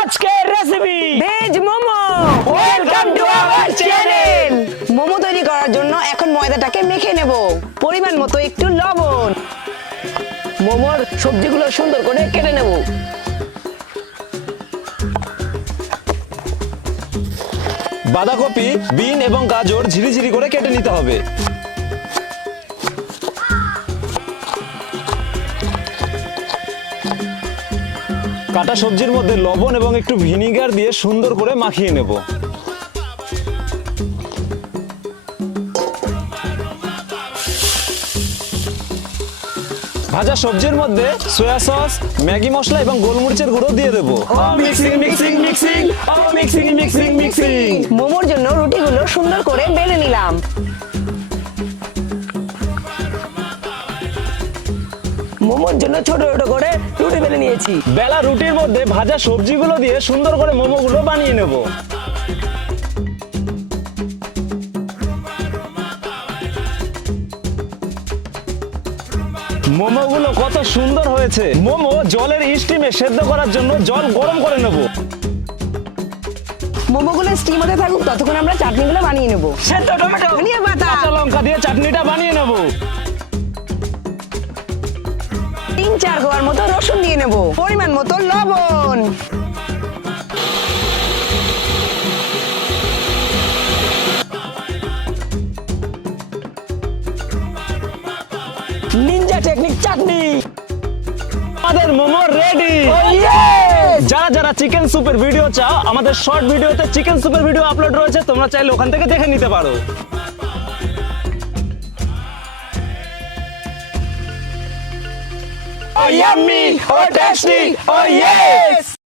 আজকের recipe veg momo. Welcome to our channel. Momo তৈরি করার জন্য এখন ময়দাটাকে মেখে নেব। পরিমাণ মতো একটু লবণ। মোমোর সবজিগুলো সুন্দর করে কেটে নেব। বাঁধাকপি, বিন এবং গাজর ঝিরিঝিরি করে কেটে নিতে হবে। কাটা সবজির মধ্যে লবণ এবং একটু ভিনিগার দিয়ে সুন্দর করে মাখিয়ে নেব। ভাজা সবজির মধ্যে সয়া সস, ম্যাগি মশলা এবং গোলমরিচের গুঁড়ো দিয়ে দেবো। Mixing mixing mixing mixing mixing mixing. মোমোর জন্য রুটিগুলো সুন্দর করে বেলে নিলাম। মোমোর জন্য ছোট ছোট করে রুটি বেলে নিয়েছি। বেলা রুটির মধ্যে ভাজা সবজিগুলো দিয়ে সুন্দর করে মোমোগুলো বানিয়ে নেব। মোমোগুলো কত সুন্দর হয়েছে। মোমো জলের স্টিমে সেদ্ধ করার জন্য জল গরম করে নেব। মোমোগুলো স্টিম হতে থাকুক, ততক্ষণ আমরা চাটনিগুলো বানিয়ে নেব। সেদ্ধ টমেটো, ধনিয়া পাতা, কাঁচা লঙ্কা দিয়ে চাটনিটা বানিয়ে নেব। 3-4 কোয়ার মতো রসুন দিয়ে নেব। পরিমাণ মতো লবণ। নিনজা টেকনিক চাটনি। আমাদের মোমো রেডি। যারা যারা চিকেন স্যুপের ভিডিও চাও, আমাদের শর্ট ভিডিওতে চিকেন স্যুপের ভিডিও আপলোড রয়েছে, তোমরা চাইলে ওখান থেকে দেখে নিতে পারো। Oh yummy, oh tasty, oh yes!